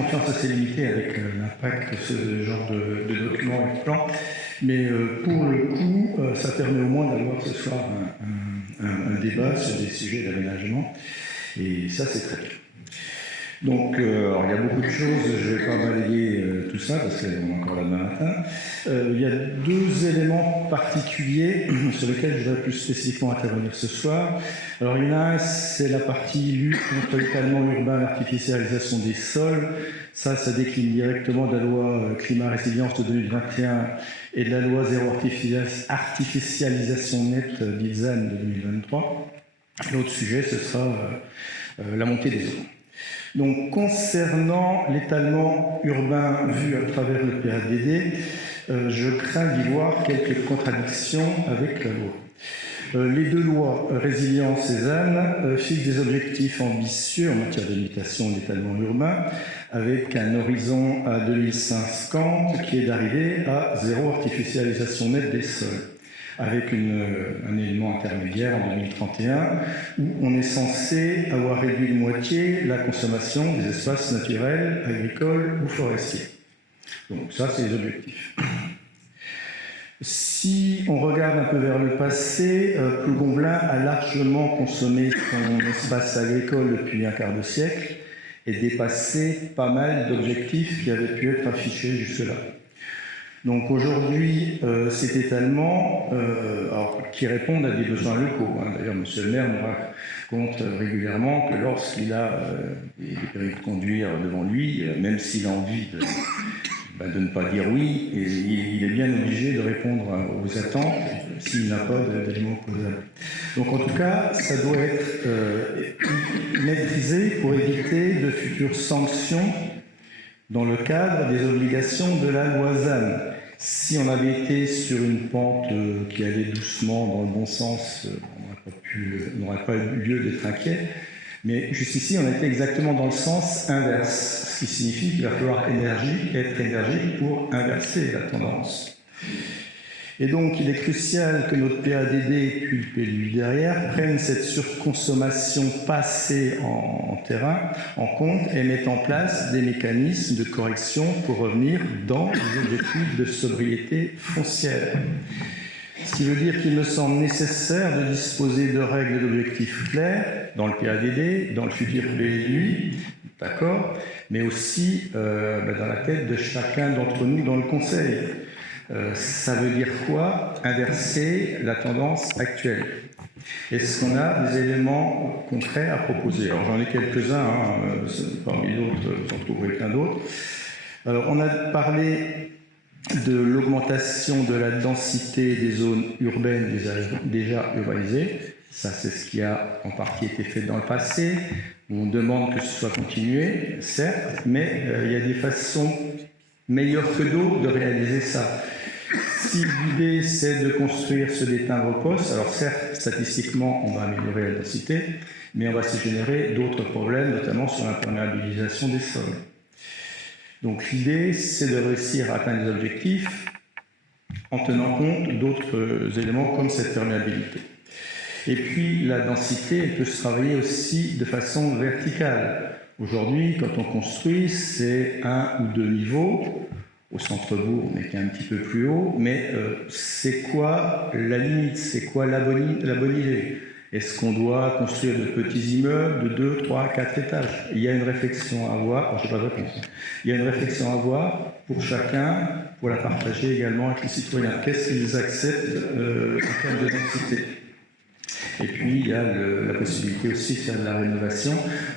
confiance assez limitée avec l'impact de ce genre de documents et de plans, mais pour le coup, ça permet au moins d'avoir ce soir un débat sur des sujets d'aménagement, et ça c'est très bien. Donc, alors, il y a beaucoup de choses, je ne vais pas balayer tout ça parce qu'on est encore là demain matin. Il y a deux éléments particuliers sur lesquels je voudrais plus spécifiquement intervenir ce soir. Alors, il y en a un, c'est la partie lutte contre l'étalement urbain, l'artificialisation des sols. Ça décline directement de la loi climat résilience de 2021 et de la loi zéro artificialisation nette dite ZAN de 2023. L'autre sujet, ce sera la montée des eaux. Donc, concernant l'étalement urbain vu à travers le PADD, je crains d'y voir quelques contradictions avec la loi. Les deux lois, résilience et ZAN, fixent des objectifs ambitieux en matière de limitation de l'étalement urbain, avec un horizon à 2050 qui est d'arriver à zéro artificialisation nette des sols, avec un élément intermédiaire en 2031, où on est censé avoir réduit de moitié la consommation des espaces naturels, agricoles ou forestiers. Donc ça, c'est les objectifs. Si on regarde un peu vers le passé, Plougonvelin a largement consommé son espace agricole depuis un quart de siècle et dépassé pas mal d'objectifs qui avaient pu être affichés jusque-là. Donc aujourd'hui, cet étalement, qui répond à des besoins locaux. D'ailleurs, M. le maire nous raconte régulièrement que lorsqu'il a des périls de conduire devant lui, même s'il a envie de ne pas dire oui, il est bien obligé de répondre aux attentes s'il n'a pas d'éléments opposables. Donc en tout cas, ça doit être maîtrisé pour éviter de futures sanctions dans le cadre des obligations de la loi ZAN. Si on avait été sur une pente qui allait doucement dans le bon sens, on n'aurait pas eu lieu d'être inquiet. Mais jusqu'ici, on était exactement dans le sens inverse, ce qui signifie qu'il va falloir être énergique pour inverser la tendance. Et donc, il est crucial que notre PADD et puis le PLU derrière prennent cette surconsommation passée en terrain en compte et mettent en place des mécanismes de correction pour revenir dans les objectifs de sobriété foncière. Ce qui veut dire qu'il me semble nécessaire de disposer de règles et d'objectifs clairs dans le PADD, dans le futur PLU, d'accord, mais aussi dans la tête de chacun d'entre nous dans le Conseil. Ça veut dire quoi? Inverser la tendance actuelle. Est-ce qu'on a des éléments concrets à proposer? Alors j'en ai quelques-uns, parmi d'autres, vous en trouverez plein d'autres. Alors on a parlé de l'augmentation de la densité des zones urbaines déjà urbanisées. Ça, c'est ce qui a en partie été fait dans le passé. On demande que ce soit continué, certes, mais il y a des façons meilleures que d'autres de réaliser ça. Si l'idée c'est de construire sur des timbres-postes, alors certes, statistiquement, on va améliorer la densité, mais on va se générer d'autres problèmes, notamment sur l'imperméabilisation des sols. Donc l'idée, c'est de réussir à atteindre les objectifs en tenant compte d'autres éléments comme cette perméabilité. Et puis la densité, elle peut se travailler aussi de façon verticale. Aujourd'hui, quand on construit, c'est 1 ou 2 niveaux. Au centre-bourg, on est un petit peu plus haut, mais c'est quoi la limite? C'est quoi la bonne idée? Est-ce qu'on doit construire de petits immeubles de 2, 3, 4 étages? Il y a une réflexion à avoir, je n'ai pas de réponse. Il y a une réflexion à avoir pour chacun, pour la partager également avec les citoyens. Qu'est-ce qu'ils acceptent en termes de densité? Et puis, il y a la possibilité aussi de faire de la rénovation.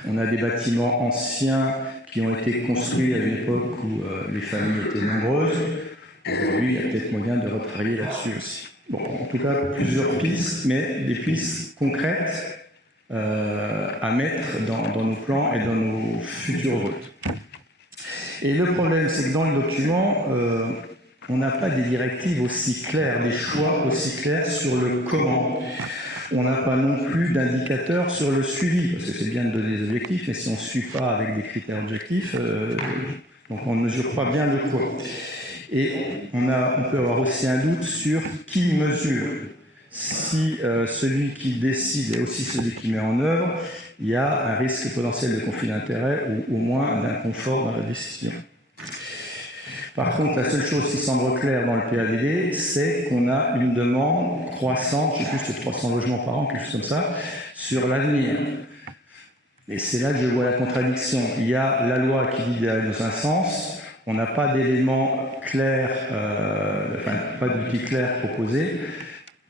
On a des bâtiments anciens qui ont été construits à une époque où les familles étaient nombreuses. Aujourd'hui, il y a peut-être moyen de retravailler là-dessus aussi. Bon, en tout cas, plusieurs pistes, mais des pistes concrètes à mettre dans nos plans et dans nos futurs votes. Et le problème, c'est que dans le document, on n'a pas des directives aussi claires, des choix aussi clairs sur le comment. On n'a pas non plus d'indicateurs sur le suivi, parce que c'est bien de donner des objectifs, mais si on ne suit pas avec des critères objectifs, donc on ne mesure pas bien le quoi. Et on peut avoir aussi un doute sur qui mesure. Si celui qui décide est aussi celui qui met en œuvre, il y a un risque potentiel de conflit d'intérêts ou au moins d'inconfort dans la décision. Par contre, la seule chose qui semble claire dans le PAVD, c'est qu'on a une demande croissante, je sais plus, c'est 300 logements par an, quelque chose comme ça, sur l'avenir. Et c'est là que je vois la contradiction. Il y a la loi qui dit dans un sens, on n'a pas d'éléments clairs, pas d'outils clairs proposés.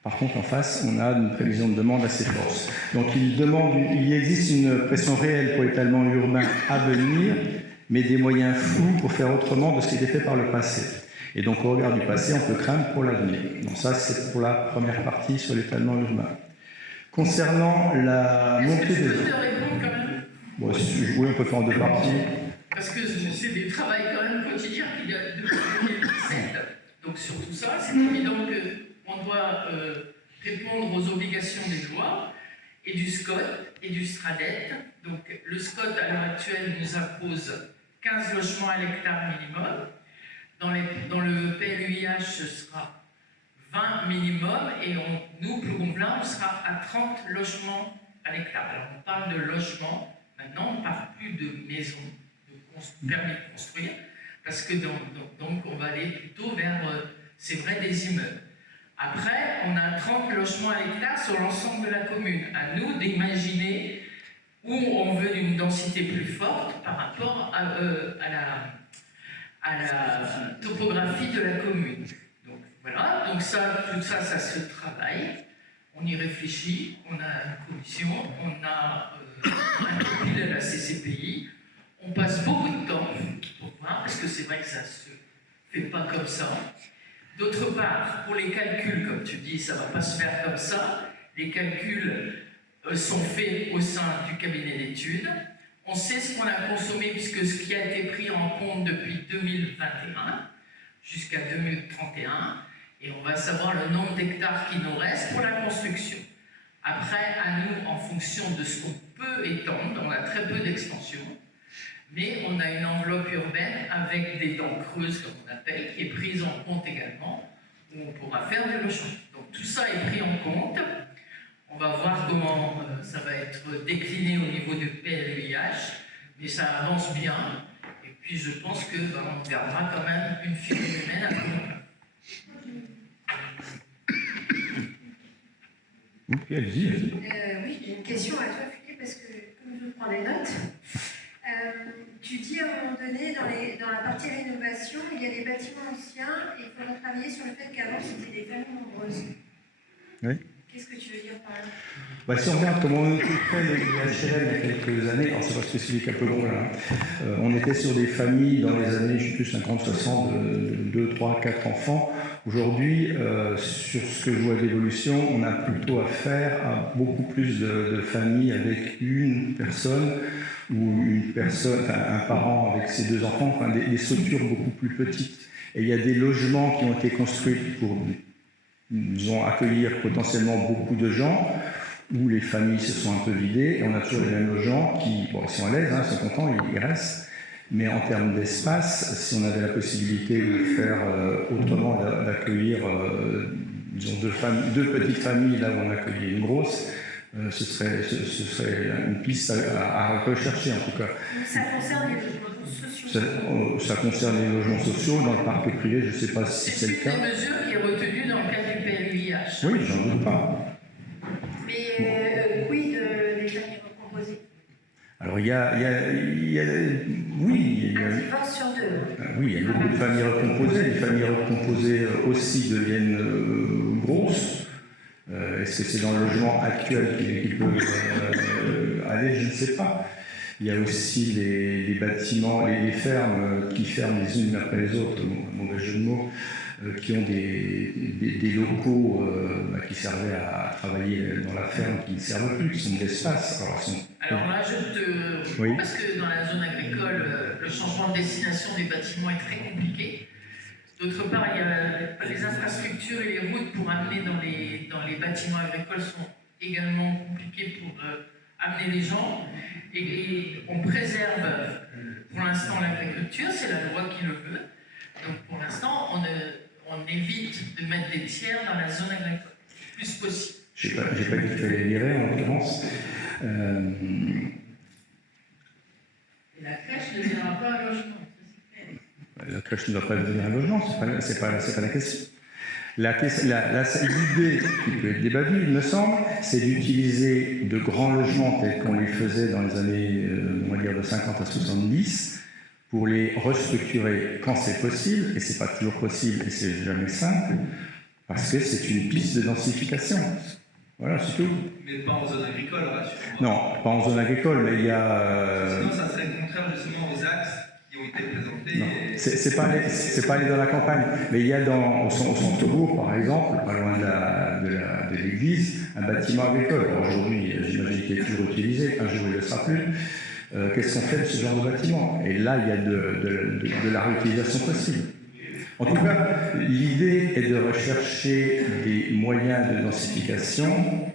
Par contre, en face, on a une prévision de demande assez forte. Donc il existe une pression réelle pour l'étalement urbain à venir, mais des moyens flous pour faire autrement de ce qui était fait par le passé. Et donc, au regard du passé, on peut craindre pour l'avenir. Donc ça, c'est pour la première partie sur l'étalement urbain. Concernant la montée des... Est-ce que je peux te répondre quand même? Bon, oui, on peut faire en deux parties. Parce que c'est des travaux quand même quotidiens qu'il y a depuis 2017. Donc sur tout ça, c'est évident qu'on doit répondre aux obligations des lois et du SCOT et du STRADET. Donc le SCOT à l'heure actuelle nous impose 15 logements à l'hectare minimum. Dans le PLUIH, ce sera 20 minimum et nous, Plogonvelin, on sera à 30 logements à l'hectare. Alors on parle de logements, maintenant on ne parle plus de maisons, de permis de construire, parce que donc on va aller plutôt vers, c'est vrai, des immeubles. Après, on a 30 logements à l'hectare sur l'ensemble de la commune. À nous d'imaginer où on veut une densité plus forte par rapport à la topographie de la commune. Donc voilà, donc ça, tout ça, ça se travaille. On y réfléchit, on a une commission, on a un profil à la CCPI. On passe beaucoup de temps pour voir, parce que c'est vrai que ça ne se fait pas comme ça. D'autre part, pour les calculs, comme tu dis, ça ne va pas se faire comme ça. Les calculs sont faits au sein du cabinet d'études. On sait ce qu'on a consommé, puisque ce qui a été pris en compte depuis 2021 jusqu'à 2031, et on va savoir le nombre d'hectares qui nous reste pour la construction. Après, à nous, en fonction de ce qu'on peut étendre, on a très peu d'extension, mais on a une enveloppe urbaine avec des dents creuses, comme on appelle, qui est prise en compte également, où on pourra faire du logement. Donc tout ça est pris en compte. On va voir comment ça va être décliné au niveau du PLUIH, mais ça avance bien. Et puis je pense que on gardera quand même une figure humaine à Plogonvelin. Ok, allez-y. Oui, j'ai une question à toi, Philippe, parce que comme je prends des notes, tu dis à un moment donné, dans la partie rénovation, il y a des bâtiments anciens et il faudra travailler sur le fait qu'avant c'était des familles nombreuses. Oui. Qu'est-ce que tu veux dire par là? Si on regarde comment on était fait les HLM il y a quelques années, alors c'est pas spécifique à Plogonvelin, on était sur des familles dans les années, je sais plus, 50, 60, de 2, 3, 4 enfants. Aujourd'hui, sur ce que je vois d'évolution, on a plutôt affaire à beaucoup plus de familles avec une personne ou une personne, un parent avec ses deux enfants, des structures beaucoup plus petites. Et il y a des logements qui ont été construits pour, disons, accueillir potentiellement beaucoup de gens, où les familles se sont un peu vidées, et on a toujours les mêmes gens qui, bon, ils sont à l'aise, ils sont contents, ils restent, mais en termes d'espace, si on avait la possibilité de faire autrement, d'accueillir, disons, deux petites familles là où on accueillait une grosse, ce serait une piste à rechercher en tout cas. Ça concerne les logements sociaux. Ça concerne les logements sociaux, dans le parc privé, je ne sais pas si c'est le cas. C'est une mesure qui est retenue dans le cadre du PLUIH. Oui, j'en doute pas. Mais quid des familles recomposées? Alors il y a oui, il y a 20 sur 2. Oui, il y a beaucoup de familles recomposées. Les familles recomposées aussi deviennent grosses. Est-ce que c'est dans le logement actuel qui peut aller? Je ne sais pas. Il y a aussi les bâtiments, les fermes qui ferment les unes après les autres, mauvais jeu de mots, qui ont des locaux qui servaient à travailler dans la ferme, qui ne servent plus, qui sont de l'espace. Alors là, oui. Parce que dans la zone agricole, le changement de destination des bâtiments est très compliqué. D'autre part, il y a les infrastructures et les routes pour amener dans les bâtiments agricoles sont également compliquées pour amener les gens. Et on préserve pour l'instant l'agriculture, c'est la loi qui le veut. Donc pour l'instant, on évite de mettre des tiers dans la zone agricole, le plus possible. Je n'ai pas dit qu'il fallait virer en l'occurrence. Et la crèche ne deviendra pas un logement. La crèche ne doit pas devenir un logement, c'est pas la question. L'idée qui peut être débattue, il me semble, c'est d'utiliser de grands logements tels qu'on les faisait dans les années, on va dire, de 50 à 70, pour les restructurer quand c'est possible, et c'est pas toujours possible, et c'est jamais simple, parce que c'est une piste de densification. Voilà, c'est tout. Mais pas en zone agricole, rassure-moi. Non, pas en zone agricole, mais il y a... Sinon, ça serait contraire justement aux axes qui ont été présentés. Non, c'est pas aller dans la campagne, mais il y a au centre-bourg, par exemple, pas loin de l'église, un bâtiment agricole. Aujourd'hui, j'imagine qu'il est toujours utilisé, un jour il ne le sera plus. Qu'est-ce qu'on fait de ce genre de bâtiment? Et là, il y a de la réutilisation possible. En tout cas, l'idée est de rechercher des moyens de densification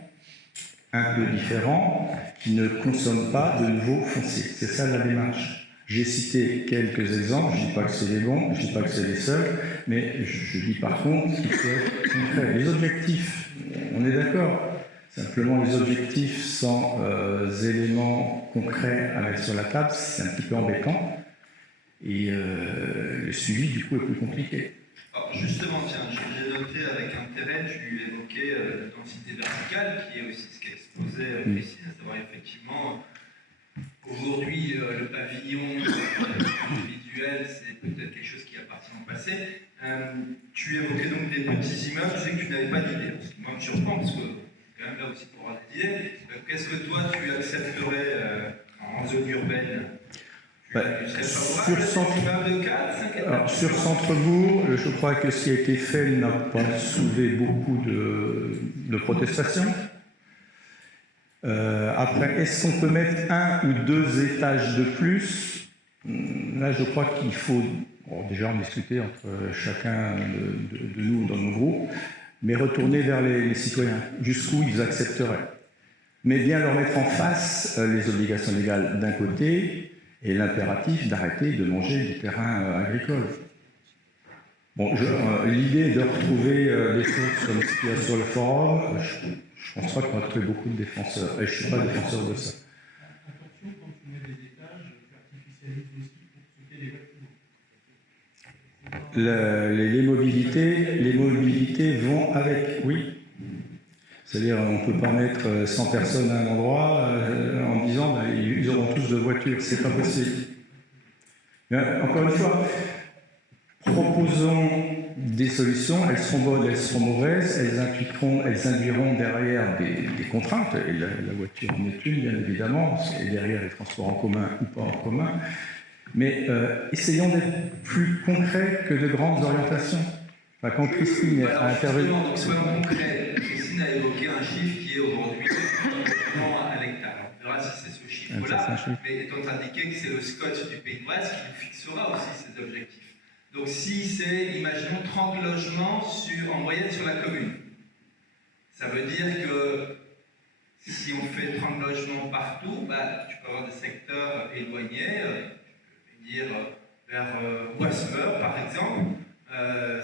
un peu différents qui ne consomment pas de nouveaux fonciers. C'est ça la démarche. J'ai cité quelques exemples, je ne dis pas que c'est les bons, je ne dis pas que c'est les seuls, mais je dis par contre qu'il faut être concret. Les objectifs, on est d'accord. Simplement, les objectifs sans éléments concrets à mettre sur la table, c'est un petit peu embêtant. Et le suivi, du coup, est plus compliqué. Alors justement, tiens, j'ai noté avec intérêt, tu évoquais la densité verticale, qui est aussi ce qu'exposait Christine, à savoir effectivement, aujourd'hui, le pavillon individuel, c'est peut-être quelque chose qui appartient au passé. Tu évoquais donc des petits immeubles, je sais que tu n'avais pas d'idée, ce qui moi me surprend, parce que quand même là aussi pour avoir des idées. Qu'est-ce que toi, tu accepterais en zone urbaine? Sur Centre-Bourg, je crois que ce qui a été fait n'a pas soulevé beaucoup de protestations. Après, est-ce qu'on peut mettre 1 ou 2 étages de plus? Là, je crois qu'il faut déjà en discuter entre chacun de nous dans nos groupes, mais retourner vers les citoyens, jusqu'où ils accepteraient. Mais bien leur mettre en face les obligations légales d'un côté, et l'impératif d'arrêter de manger du terrain agricole. Bon, l'idée de retrouver des choses comme ce qu'il y a sur le forum, je ne pense pas qu'on va trouver beaucoup de défenseurs, et je ne suis pas défenseur de ça. Attention, quand tu mets des étages, tu artificialises aussi pour sauter les bâtiments. Les mobilités vont avec, oui. C'est-à-dire, on ne peut pas mettre 100 personnes à un endroit en disant ils auront tous de voitures. C'est pas possible. Mais, encore une fois, proposons des solutions. Elles seront bonnes, elles seront mauvaises. Elles induiront derrière des contraintes. Et la voiture en est une, bien évidemment. Et derrière, les transports en commun ou pas en commun. Mais essayons d'être plus concrets que de grandes orientations. Enfin, quand Christine a intervenu... Donc, soyons concrets. Christine a évoqué un chiffre qui est aujourd'hui à l'hectare. On verra si c'est ce chiffre-là, mais étant indiqué que c'est le SCOT du Pays de l'Ouest qui nous fixera aussi ces objectifs. Donc si c'est, imaginons, 30 logements en moyenne sur la commune, ça veut dire que si on fait 30 logements partout, tu peux avoir des secteurs éloignés, je vais dire vers Wasmer par exemple.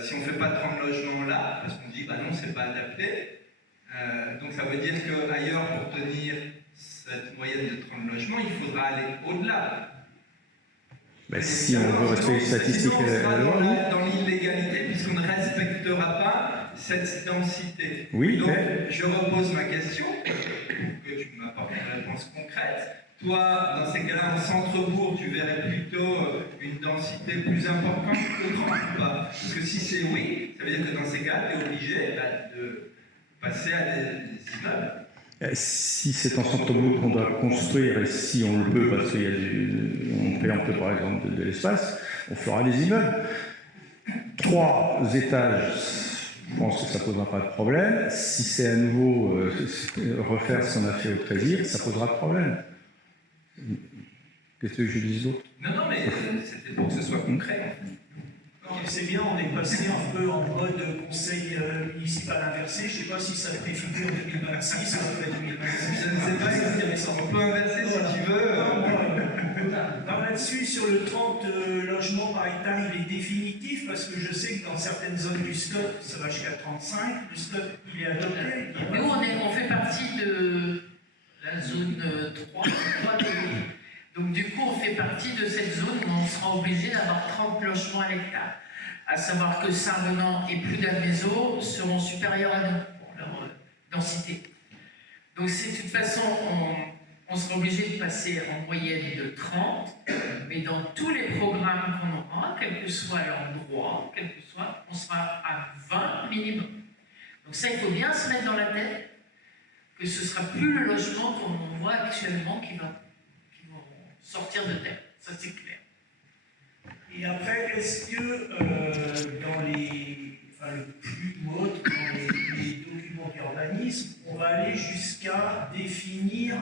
Si on ne fait pas 30 logements là, parce qu'on dit non, c'est pas adapté, donc ça veut dire qu'ailleurs, pour tenir cette moyenne de 30 logements, il faudra aller au-delà. Si on veut respecter les statistiques, on sera dans l'illégalité, puisqu'on ne respectera pas cette densité. Oui, donc, je repose ma question, pour que tu m'apportes une réponse concrète. Toi, dans ces cas-là, en centre-bourg, tu verrais plutôt une densité plus importante que 30 ou pas? Parce que si c'est oui, ça veut dire que dans ces cas, tu es obligé de passer à des immeubles. Si c'est en centre-bourg qu'on doit construire, et si on le peut, parce qu'on préempte par exemple de l'espace, on fera des immeubles. 3 étages, je pense que ça ne posera pas de problème. Si c'est à nouveau refaire ce qu'on a fait au Trésir, ça posera de problème. Qu'est-ce que je dis d'autre? Non, mais c'était pour que ce soit concret. C'est bien, on est passé un peu en mode conseil municipal inversé. Je ne sais pas si ça préfigure 2026 ou après 2026. Je ne sais pas, c'est intéressant. On peut inverser si tu veux. Là-dessus, sur le 30 logements par hectare, il est définitif parce que je sais que dans certaines zones du SCOT, ça va jusqu'à 35. Le SCOT, il est adopté. Nous, on fait partie de la zone 3 de l'île. Donc du coup, on fait partie de cette zone où on sera obligé d'avoir 30 logements à l'hectare. À savoir que Saint-Venant et Pludamézo seront supérieurs à nous pour leur densité. Donc de toute façon, on sera obligé de passer en moyenne de 30, mais dans tous les programmes qu'on aura, quel que soit l'endroit, quel que soit, on sera à 20 minimum. Donc ça, il faut bien se mettre dans la tête que ce ne sera plus le logement qu'on voit actuellement qui vont sortir de terre. Ça, c'est clair. Et après, est-ce que dans le plus ou autre, dans les documents d'urbanisme, on va aller jusqu'à définir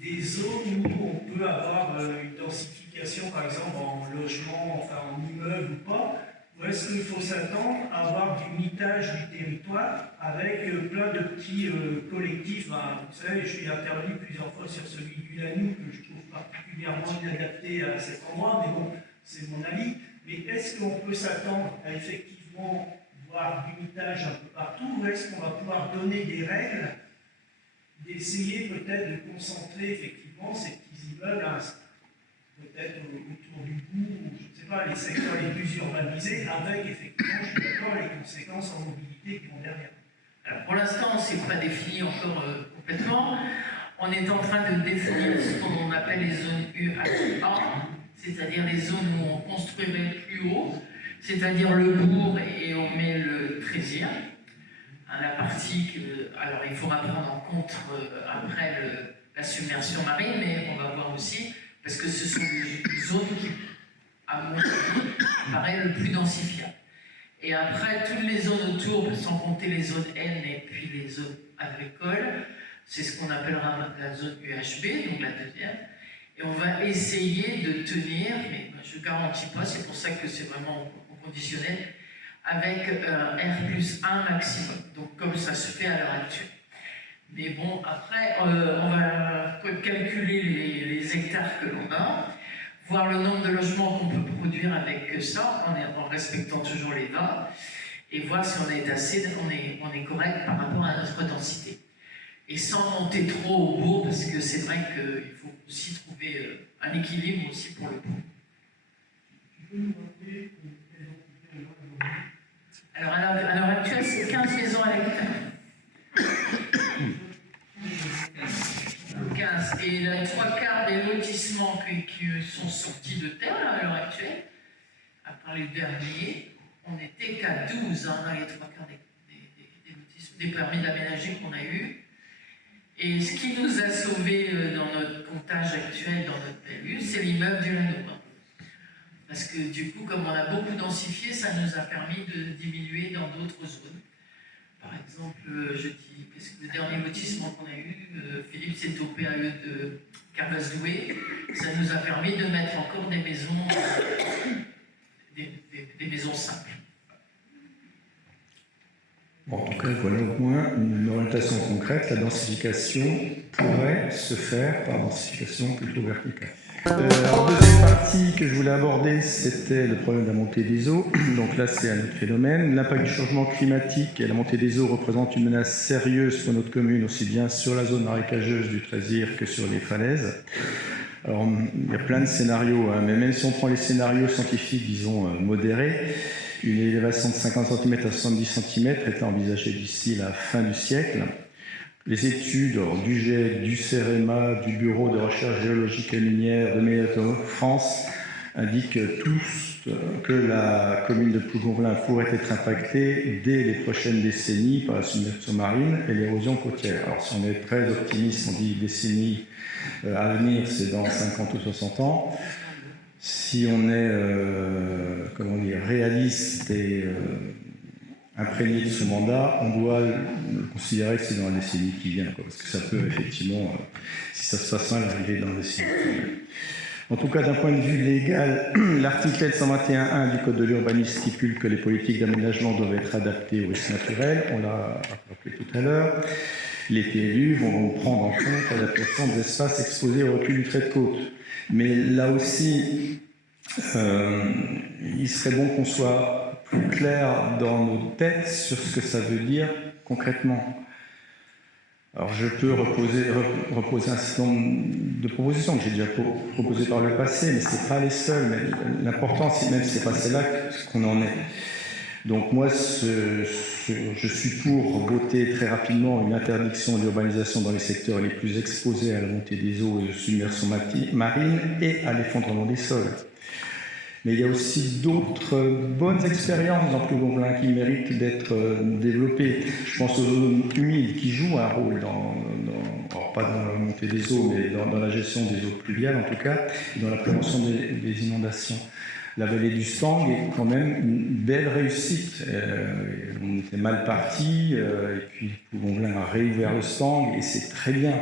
des zones où on peut avoir une densification, par exemple en logement, enfin en immeuble ou pas, ou est-ce qu'il faut s'attendre à avoir du mitage du territoire avec plein de petits collectifs? Vous savez, je suis intervenu plusieurs fois sur celui du Lanou, que je trouve particulièrement inadapté à cet endroit, mais bon, c'est mon avis. Mais est-ce qu'on peut s'attendre à effectivement voir du mitage un peu partout, ou est-ce qu'on va pouvoir donner des règles, d'essayer peut-être de concentrer effectivement ces petits immeubles, peut-être autour du bout, ou je ne sais pas, les secteurs les plus urbanisés, avec effectivement, je suis d'accord, les conséquences en mobilité qui vont derrière. Alors pour l'instant, on ne s'est pas défini encore complètement. On est en train de définir ce qu'on appelle les zones UHA, c'est-à-dire les zones où on construirait plus haut, c'est-à-dire le bourg et on met le 13e. La partie que, alors il faudra prendre en compte après la submersion marine, mais on va voir aussi, parce que ce sont des zones qui, à mon avis, paraissent le plus densifiables. Et après, toutes les zones autour, sans compter les zones N et puis les zones agricoles, c'est ce qu'on appellera la zone UHB, donc la deuxième. Et on va essayer de tenir, mais je ne garantis pas, c'est pour ça que c'est vraiment conditionnel, avec un R+1 maximum, donc comme ça se fait à l'heure actuelle. Mais bon, après, on va calculer les hectares que l'on a, voir le nombre de logements qu'on peut produire avec ça, en respectant toujours les 20, et voir si on est assez, on est correct par rapport à notre densité. Et sans monter trop au beau, parce que c'est vrai qu'il faut aussi trouver un équilibre aussi pour le beau. Tu peux nous rappeler alors, à l'heure actuelle, c'est 15 maisons à l'hectare. 15. Et les 3/4 des lotissements qui sont sortis de terre à l'heure actuelle, après les derniers, on n'était qu'à 12 dans les 3/4 des permis d'aménager qu'on a eu. Et ce qui nous a sauvés dans notre comptage actuel, dans notre PLU, c'est l'immeuble du Lanou. Parce que du coup, comme on a beaucoup densifié, ça nous a permis de diminuer dans d'autres zones. Par exemple, je dis, qu'est-ce que le dernier lotissement qu'on a eu, Philippe, c'est au PAE de Carvaz-Douai, ça nous a permis de mettre encore des maisons, des maisons simples. Bon, en tout cas, voilà au moins une orientation concrète. La densification pourrait se faire par densification plutôt verticale. Alors, deuxième partie que je voulais aborder, c'était le problème de la montée des eaux. Donc là, c'est un autre phénomène. L'impact du changement climatique et la montée des eaux représentent une menace sérieuse pour notre commune, aussi bien sur la zone marécageuse du Trézire que sur les falaises. Alors, il y a plein de scénarios, hein, mais même si on prend les scénarios scientifiques, disons, modérés, une élévation de 50 cm à 70 cm est envisagée d'ici la fin du siècle. Les études du GIEC, du CEREMA, du Bureau de recherche géologique et minière de Météo France indiquent tous que la commune de Plougonvelin pourrait être impactée dès les prochaines décennies par la submersion marine et l'érosion côtière. Alors si on est très optimiste, on dit décennies à venir, c'est dans 50 ou 60 ans. Si on est réaliste et imprégné de ce mandat, on doit le considérer que c'est dans la décennie qui vient, parce que ça peut effectivement, si ça se passe mal, arriver dans la décennie qui vient. En tout cas, d'un point de vue légal, l'article L121.1 du Code de l'urbanisme stipule que les politiques d'aménagement doivent être adaptées aux risques naturels. On l'a rappelé tout à l'heure. Les PLU vont prendre en compte l'adaptation des espaces exposés au recul du trait de côte. Mais là aussi, il serait bon qu'on soit plus clair dans nos têtes sur ce que ça veut dire concrètement. Alors je peux reposer un certain nombre de propositions que j'ai déjà proposées par le passé, mais ce n'est pas les seules. Mais l'important, c'est même si ce n'est pas celle-là qu'on en est. Donc moi, je suis pour voter très rapidement une interdiction de l'urbanisation dans les secteurs les plus exposés à la montée des eaux et de submersion marine et à l'effondrement des sols. Mais il y a aussi d'autres bonnes expériences dans Plougonvelin qui méritent d'être développées. Je pense aux zones humides qui jouent un rôle alors pas dans la montée des eaux, mais dans la gestion des eaux pluviales en tout cas, et dans la prévention des inondations. La vallée du Stang est quand même une belle réussite. On était mal parti, et puis Plougonvelin a réouvert le Stang, et c'est très bien.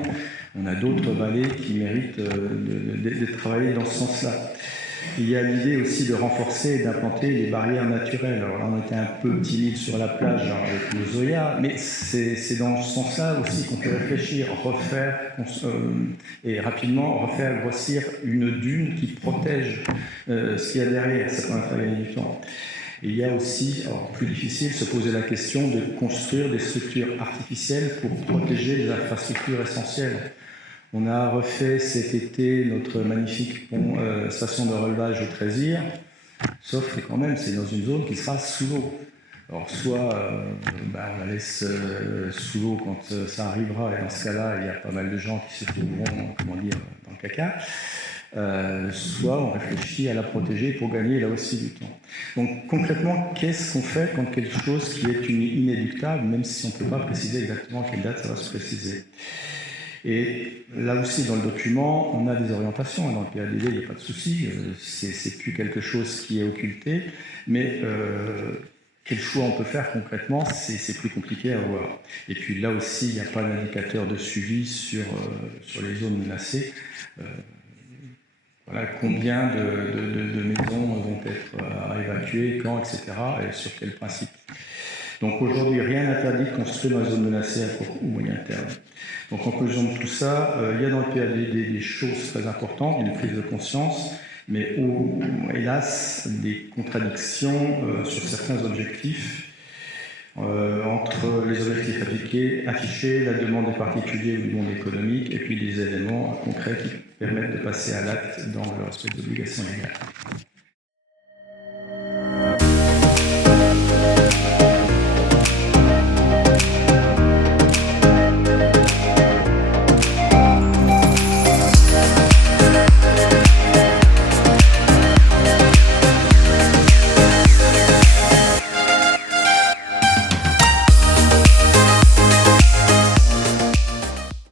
On a d'autres vallées qui méritent de travailler dans ce sens-là. Il y a l'idée aussi de renforcer et d'implanter les barrières naturelles. Alors là, on était un peu timide sur la plage avec le Zoya, mais c'est dans ce sens-là aussi qu'on peut réfléchir, et rapidement refaire grossir une dune qui protège ce qu'il y a derrière. Ça prend un travail du temps. Et il y a aussi, alors plus difficile, se poser la question de construire des structures artificielles pour protéger les infrastructures essentielles. On a refait cet été notre magnifique station de relevage au Trézire, sauf que quand même, c'est dans une zone qui sera sous l'eau. Alors, soit on la laisse sous l'eau quand ça arrivera, et dans ce cas-là, il y a pas mal de gens qui se trouveront, dans le caca, soit on réfléchit à la protéger pour gagner là aussi du temps. Donc, concrètement, qu'est-ce qu'on fait quand quelque chose qui est inéluctable, même si on ne peut pas préciser exactement à quelle date ça va se préciser? Et là aussi, dans le document, on a des orientations. Dans le PADD, il n'y a pas de souci. C'est plus quelque chose qui est occulté. Mais quel choix on peut faire concrètement, c'est plus compliqué à voir. Et puis là aussi, il n'y a pas d'indicateur de suivi sur les zones menacées. Voilà, combien de maisons vont être à évacuer, quand, etc. et sur quel principe. Donc aujourd'hui, rien n'interdit de construire dans les zones menacées à court ou moyen terme. Donc en conclusion de tout ça, il y a dans le PADD des choses très importantes, une prise de conscience, mais hélas, des contradictions sur certains objectifs, entre les objectifs affichés, la demande des particuliers ou du monde économique, et puis des éléments concrets qui permettent de passer à l'acte dans le respect des obligations légales.